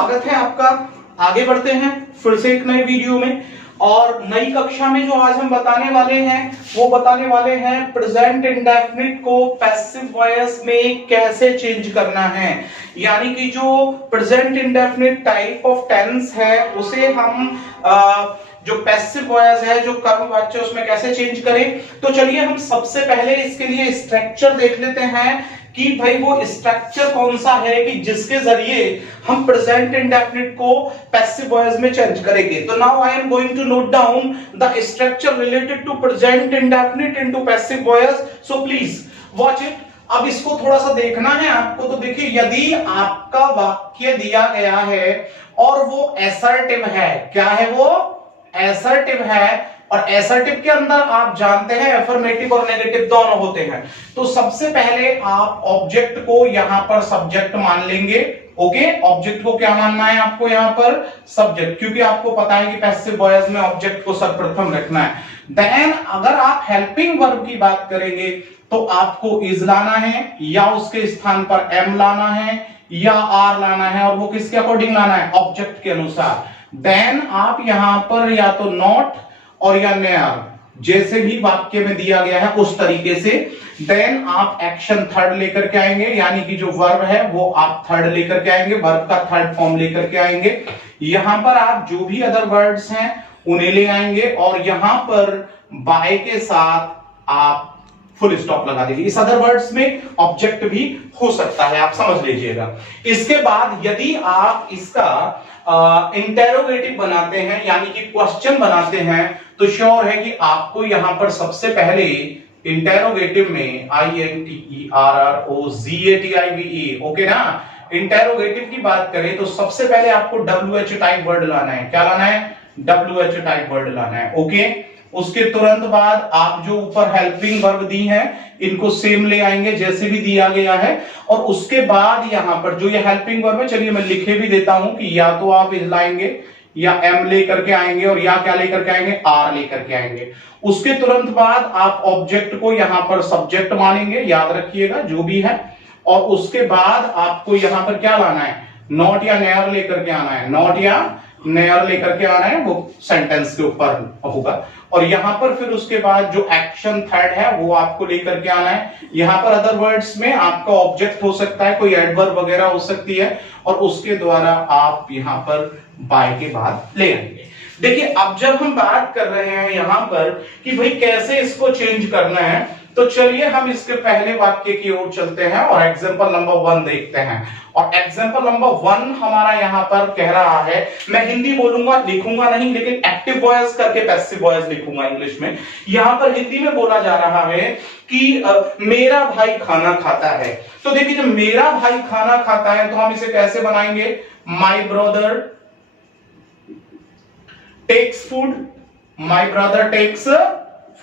स्वागत है आपका। आगे बढ़ते हैं फिर से एक नए वीडियो में, और नई कक्षा में जो आज हम बताने वाले हैं वो बताने वाले हैं प्रेजेंट इंडेफिनिट को पैसिव वॉइस में कैसे चेंज करना है। यानी कि जो present indefinite type of tense है उसे हम जो पैसिव वॉइस है, जो कर्म वाच्य, उसमें कैसे चेंज करें। तो चलिए हम सबसे पहले इसके लिए स्ट्रक्चर देख लेते हैं कि भाई वो स्ट्रक्चर कौन सा है कि जिसके जरिए हम प्रेजेंट इंडेफिनिट को पैसिव वॉइस में चेंज करेंगे। तो now I am going to note down the structure related to present indefinite into passive voice, so please watch it. अब इसको थोड़ा सा देखना है आपको। तो देखिए, यदि आपका वाक्य दिया गया है और वो असर्टिव है, क्या है वो? असर्टिव है, और असर्टिव के अंदर आप जानते हैं अफर्मेटिव और नेगेटिव दोनों होते हैं। तो सबसे पहले आप ऑब्जेक्ट को यहां पर सब्जेक्ट मान लेंगे। ओके, ऑब्जेक्ट को क्या मानना है आपको यहां पर? सब्जेक्ट, क्योंकि आपको पता है कि पैसिव वॉइस में ऑब्जेक्ट को सर्वप्रथम रखना है। देन अगर आप हेल्पिंग वर्ब की बात करेंगे तो आपको इज लाना है, या उसके स्थान पर एम लाना है, या आर लाना है, और वो किसके अकॉर्डिंग लाना है? ऑब्जेक्ट के अनुसार। देन आप यहां पर या तो नॉट और या नेयर, जैसे भी वाक्य में दिया गया है उस तरीके से। देन आप एक्शन थर्ड लेकर के आएंगे, यानी कि जो वर्ब है वो आप थर्ड लेकर के आएंगे, वर्ब का थर्ड फॉर्म लेकर के आएंगे। यहां पर आप जो भी अदर वर्ड्स हैं उन्हें ले आएंगे, और यहां पर बाय के साथ आप फुल स्टॉप लगा देंगे। इस अदर वर्ड्स में ऑब्जेक्ट भी हो सकता है, आप समझ लीजिएगा। इसके बाद यदि आप इसका इंटेरोगेटिव बनाते हैं, यानी कि क्वेश्चन बनाते हैं, तो श्योर है कि आपको यहां पर सबसे पहले इंटेरोगेटिव में INTERROGATIVE, ओके ना। इंटेरोगेटिव की बात करें तो सबसे पहले आपको WH टाइप वर्ड लाना है। क्या लाना है? WH टाइप वर्ड लाना है। ओके, उसके तुरंत बाद आप जो ऊपर हेल्पिंग वर्ब दी हैं इनको सेम ले आएंगे जैसे भी दिया गया है, और उसके बाद यहां पर जो ये हेल्पिंग वर्ब है, चलिए मैं लिखे भी देता हूं कि या तो आप इज लाएंगे, या एम लेकर के आएंगे, और या क्या लेकर के आएंगे? आर लेकर के आएंगे। उसके तुरंत बाद आप ऑब्जेक्ट को यहां पर सब्जेक्ट मानेंगे, याद रखिएगा जो भी है, और उसके बाद आपको यहां पर क्या लाना है? नॉट या नेयर लेकर के आना है, नॉट या नेयर लेकर के आना है, वो सेंटेंस के ऊपर होगा। और यहां पर फिर उसके बाद जो एक्शन थर्ड है वो आपको लेकर के आना है। यहां पर अदर वर्ड्स में आपका ऑब्जेक्ट हो सकता है, कोई एडवर्ब वगैरह हो सकती है, और उसके द्वारा आप यहां पर बाय के बाद ले आएंगे। देखिए, अब जब हम बात कर रहे हैं यहां पर कि भाई कैसे इसको चेंज करना है, तो चलिए हम इसके पहले वाक्य की ओर चलते हैं और एग्जांपल नंबर 1 देखते हैं। और एग्जांपल नंबर 1 हमारा यहां पर कह रहा है, मैं हिंदी बोलूंगा, लिखूंगा नहीं, लेकिन एक्टिव वॉइस करके पैसिव वॉइस लिखूंगा इंग्लिश में। यहां पर हिंदी में बोला जा रहा है कि मेरा भाई खाना खाता है। तो देखिए, जब मेरा भाई खाना खाता है तो हम इसे कैसे बनाएंगे? My brother takes food, my brother takes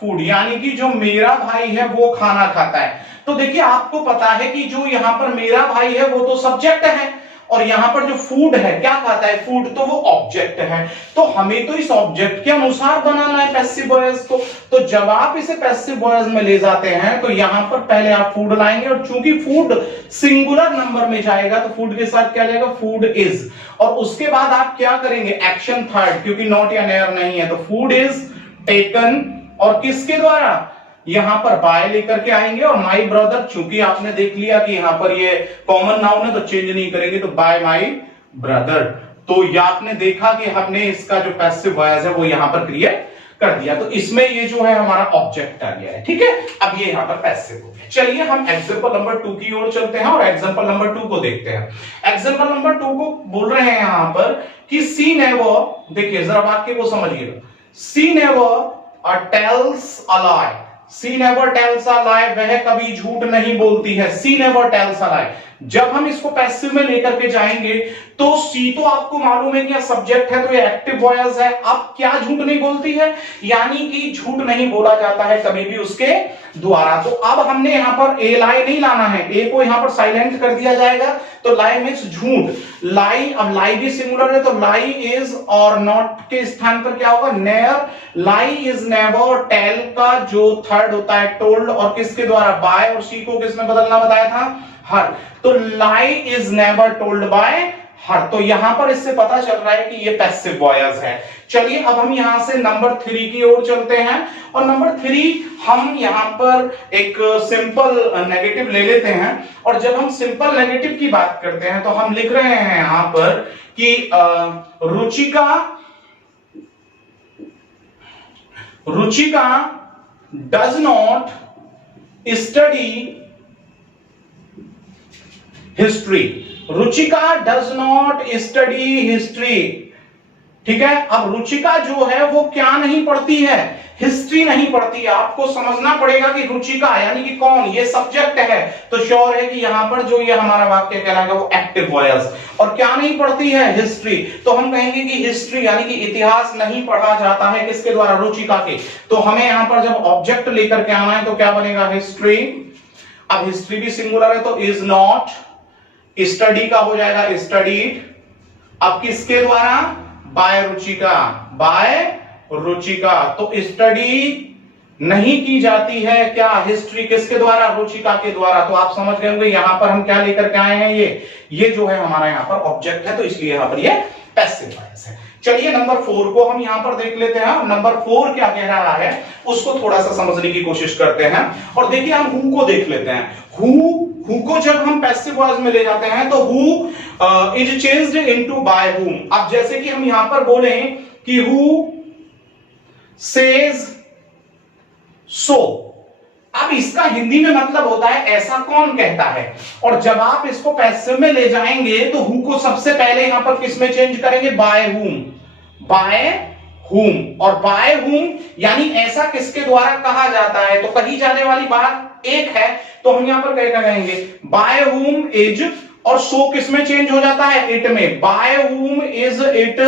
food, यानी कि जो मेरा भाई है वो खाना खाता है। तो देखिए, आपको पता है कि जो यहां पर मेरा भाई है वो तो सब्जेक्ट है, और यहां पर जो फूड है, क्या खाता है? फूड, तो वो ऑब्जेक्ट है। तो हमें तो इस ऑब्जेक्ट के अनुसार बनाना है पैसिव वॉइस को। तो जब आप इसे पैसिव वॉइस में ले जाते हैं तो यहां पर पहले आप फूड लाएंगे, और चूंकि फूड सिंगुलर नंबर में जाएगा तो फूड के साथ क्या जाएगा? Food is. और उसके बाद आप क्या करेंगे? एक्शन थर्ड, क्योंकि नॉट या नेयर नहीं है, तो फूड इज टेकन, और किसके द्वारा? यहां पर बाय लेकर के आएंगे, और माई ब्रदर, चूंकि आपने देख लिया कि यहां पर ये कॉमन नाउन है तो चेंज नहीं करेंगे, तो बाय माई ब्रदर। तो ये आपने देखा कि हमने इसका जो पैसिव वॉइस है वो यहां पर क्रिएट कर दिया। तो इसमें ये जो है हमारा ऑब्जेक्ट आ गया है, ठीक है। अब ये यहां पर पैसिव हो गया। चलिए हम एग्जांपल नंबर 2 की ओर चलते हैं और एग्जांपल नंबर 2 को देखते हैं। एग्जांपल नंबर 2 को बोल रहे हैं यहां पर कि सी नेवर, देखिए जरा वाक्य को समझिएगा। She never tells a lie, she never tells a lie, वह कभी झूठ नहीं बोलती है। सी नेवर टेल्स अ लाई, जब हम इसको पैसिव में लेकर के जाएंगे तो सी तो आपको मालूम है कि सब्जेक्ट है, तो ये एक्टिव वॉइस है। अब क्या झूठ नहीं बोलती है? यानी कि झूठ नहीं बोला जाता है कभी भी उसके द्वारा। तो अब हमने यहां पर ए लाई नहीं लाना है, ए को यहां पर साइलेंट कर दिया जाएगा, तो लाई मीन्स झूठ। लाई, अब लाई भी सिंगुलर है तो लाई इज, और नॉट के स्थान पर क्या होगा? नेयर। लाई इज नेवर, टेल का जो थर्ड होता है टोल्ड, और किसके द्वारा? बाय, और सी को किसमें बदलना बताया था? हर। तो लाई इज नेवर टोल्ड बाय हर, तो यहां पर इससे पता चल रहा है कि ये पैसिव वॉयस है। चलिए अब हम यहां से नंबर 3 की ओर चलते हैं, और नंबर 3 हम यहां पर एक सिंपल नेगेटिव ले लेते हैं। और जब हम सिंपल नेगेटिव की बात करते हैं तो हम लिख रहे हैं यहां पर कि Ruchika does not study history. Ruchika does not study history. ठीक है, अब रुचिका जो है वो क्या नहीं पढ़ती है, हिस्ट्री नहीं पढ़ती है। आपको समझना पड़ेगा कि रुचिका यानी कि कौन, ये सब्जेक्ट है, तो श्योर है कि यहां पर जो ये हमारा वाक्य कहलाएगा वो एक्टिव वॉयस। और क्या नहीं पढ़ती है, हिस्ट्री, तो हम कहेंगे कि हिस्ट्री यानी कि इतिहास नहीं पढ़ा जाता है किसके द्वारा, रुचिका के। तो हमें यहां पर जब ऑब्जेक्ट लेकर के आना है तो क्या बनेगा, हिस्ट्री। अब हिस्ट्री भी सिंगुलर है तो इज नॉट, स्टडी का हो जाएगा स्टडीड। अब किसके द्वारा, बाय रुचिका, बाय रुचिका। तो स्टडी नहीं की जाती है क्या, हिस्ट्री, किसके द्वारा, रुचिका के द्वारा। तो आप समझ गए होंगे यहां पर हम क्या लेकर के आए हैं, ये जो है हमारा यहां पर ऑब्जेक्ट है, तो इसलिए यहां पर ये पैसिव वॉइस है। चलिए नंबर 4 को हम यहां पर देख लेते हैं। नंबर 4 क्या कह रहा है उसको थोड़ा सा समझने की कोशिश करते हैं। और देखिए हम हु को देख लेते हैं। हु को जब हम पैसिव वॉइस में ले जाते हैं तो who is changed into by whom. अब जैसे कि हम यहां पर बोले कि हु सेज सो, अब इसका हिंदी में मतलब होता है ऐसा कौन कहता है। और जब आप इसको पैसिव में ले जाएंगे तो हु को सबसे पहले यहां पर किस में चेंज करेंगे, बाय हुम, बाय हुम। और बाय हुम यानी ऐसा किसके द्वारा कहा जाता है, तो कही जाने वाली बात एक है, तो हम यहां पर क्या कहेंगे, बाय हुम इज, और सो किस में चेंज हो जाता है, इट में, by whom is it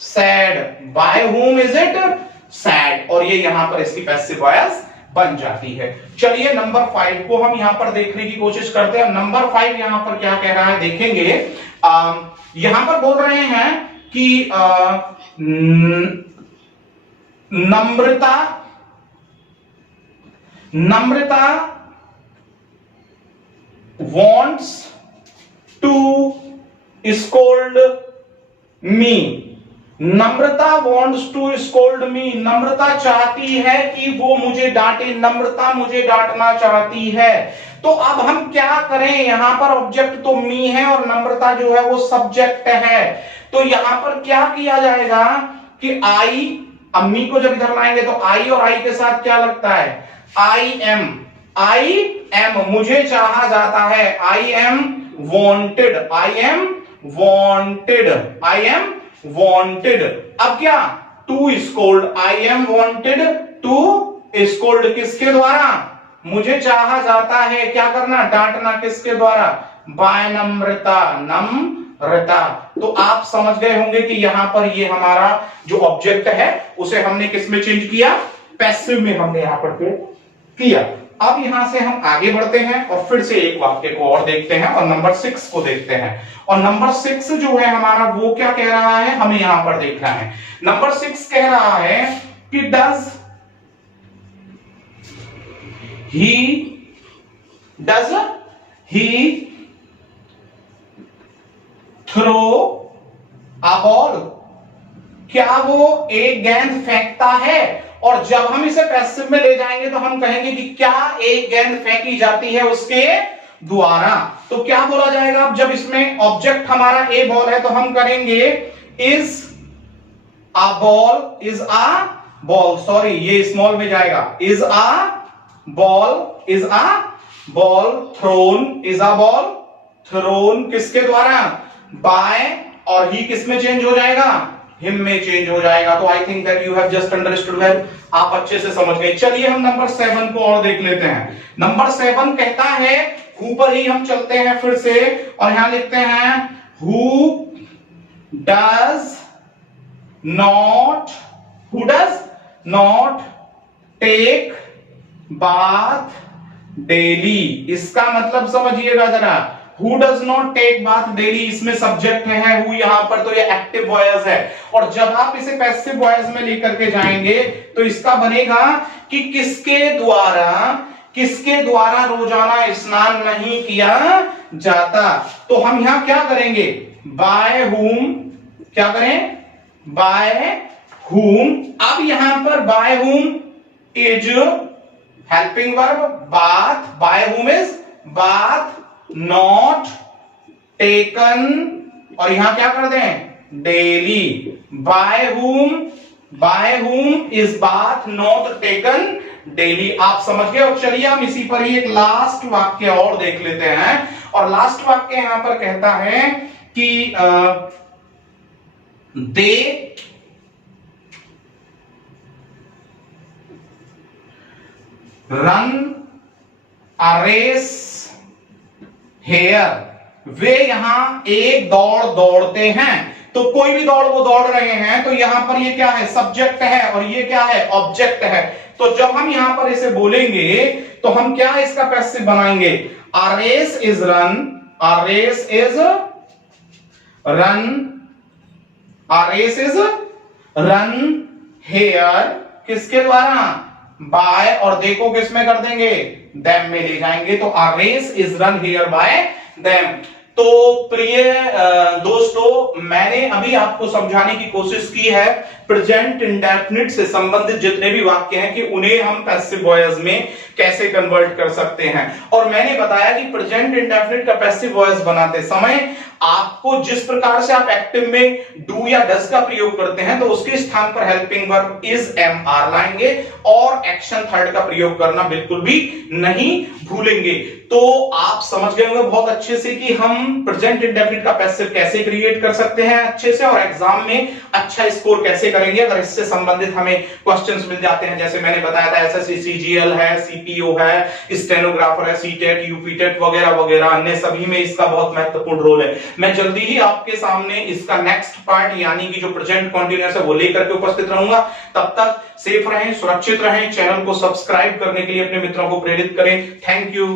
sad, by whom is it sad. और ये यहां पर इसकी पैसिव वॉइस बन जाती है। चलिए नंबर 5 को हम यहां पर देखने की कोशिश करते हैं। नंबर 5 यहां पर क्या कह रहा है देखेंगे। यहां पर बोल रहे हैं कि नम्रता wants to scold me। Namrata wants to scold me, नम्रता चाहती है कि वो मुझे डांटे, नम्रता मुझे डांटना चाहती है। तो अब हम क्या करें, यहां पर ऑब्जेक्ट तो मी है और नम्रता जो है वो सब्जेक्ट है। तो यहां पर क्या किया जाएगा कि आई, अम्मी को जब इधर लाएंगे तो आई, और आई के साथ क्या लगता है, आई एम, मुझे चाहा जाता है, I am wanted, I am wanted, I am wanted. अब क्या, to scold, I am wanted to scold, किसके द्वारा, मुझे चाहा जाता है क्या करना, डांटना, किसके द्वारा, बाय नम्रता, नम्रता। तो आप समझ गए होंगे कि यहां पर ये हमारा जो ऑब्जेक्ट है उसे हमने किस में चेंज किया, पैसिव में हमने यहां पर किया। अब यहां से हम आगे बढ़ते हैं और फिर से एक वाक्य को और देखते हैं और नंबर 6 को देखते हैं। और नंबर 6 जो है हमारा वो क्या कह रहा है, हमें यहां पर देखना है। नंबर 6 कह रहा है कि does he throw a ball, क्या वो एक गेंद फेंकता है। और जब हम इसे पैसिव में ले जाएंगे तो हम कहेंगे कि क्या एक गेंद फेंकी जाती है उसके द्वारा। तो क्या बोला जाएगा, अब जब इसमें ऑब्जेक्ट हमारा ए बॉल है तो हम करेंगे इज अ बॉल, सॉरी ये स्मॉल में जाएगा, is a ball thrown, is a ball thrown, किसके द्वारा, बाय, और ही किस में चेंज हो जाएगा, हिम में चेंज हो जाएगा। तो I think that you have just understood well, आप अच्छे से समझ गए। चलिए हम नंबर 7 को और देख लेते हैं। नंबर 7 कहता है, हु पर ही हम चलते हैं फिर से और यहां लिखते हैं who does not take bath daily. इसका मतलब समझिएगा जरा, who does not take bath daily, इसमें सब्जेक्ट है हु यहां पर, तो ये एक्टिव वॉइस है। और जब आप इसे पैसिव वॉइस में लेकर के जाएंगे तो इसका बनेगा कि किसके द्वारा रोजाना स्नान नहीं किया जाता। तो हम यहां क्या करेंगे, बाय हुम, क्या करें, बाय हुम। अब यहां पर by whom is helping verb, bath, by whom is bath not taken, और यहां क्या कर दें, daily. By whom is bath not taken daily. आप समझ गए। और चलिए हम इसी पर ही एक लास्ट वाक्य और देख लेते हैं। और लास्ट वाक्य यहां पर कहता है कि they run a race here, वे यहां एक दौड़ दौड़ते हैं। तो कोई भी दौड़ वो दौड़ रहे हैं, तो यहां पर ये क्या है, सब्जेक्ट है, और ये क्या है, ऑब्जेक्ट है। तो जब हम यहां पर इसे बोलेंगे तो हम क्या इसका पैसिव बनाएंगे, a race is run, a race is run, a race is run here, किसके द्वारा, बाय, और देखो किसमें कर देंगे, देम में ले जाएंगे। तो a race is run here by them. तो प्रिय दोस्तों, मैंने अभी आपको समझाने की कोशिश की है प्रेजेंट इंडेफिनिट से संबंधित जितने भी वाक्य हैं कि उन्हें हम पैसिव वॉइस में कैसे कन्वर्ट कर सकते हैं। और मैंने बताया कि प्रेजेंट इंडेफिनिट का पैसिव वॉइस बनाते समय आपको जिस प्रकार से आप एक्टिव में डू या डज का प्रयोग करते हैं, तो उसके स्थान पर helping verb is am are लाएंगे और एक्शन थर्ड का प्रयोग करना बिल्कुल भी नहीं भूलेंगे। तो आप समझ गए होंगे बहुत अच्छे से कि हम प्रेजेंट इंडेफिनिट का पैसिव कैसे क्रिएट कर सकते हैं अच्छे से, और एग्जाम में अच्छा स्कोर कैसे करेंगे अगर इससे संबंधित हमें क्वेश्चंस मिल जाते हैं। जैसे मैंने बताया था एसएससी सीजीएल है, सीपीओ है, स्टेनोग्राफर है, सीटेट, यूपीटेट वगैरह वगैरह, अन्य सभी में इसका बहुत महत्वपूर्ण रोल है। मैं जल्दी ही आपके सामने इसका नेक्स्ट पार्ट यानी कि जो प्रेजेंट कंटीन्यूअस है वो लेकर के उपस्थित रहूंगा। तब तक सेफ रहें, सुरक्षित रहें, चैनल को सब्सक्राइब करने के लिए अपने मित्रों को प्रेरित करें। Thank you.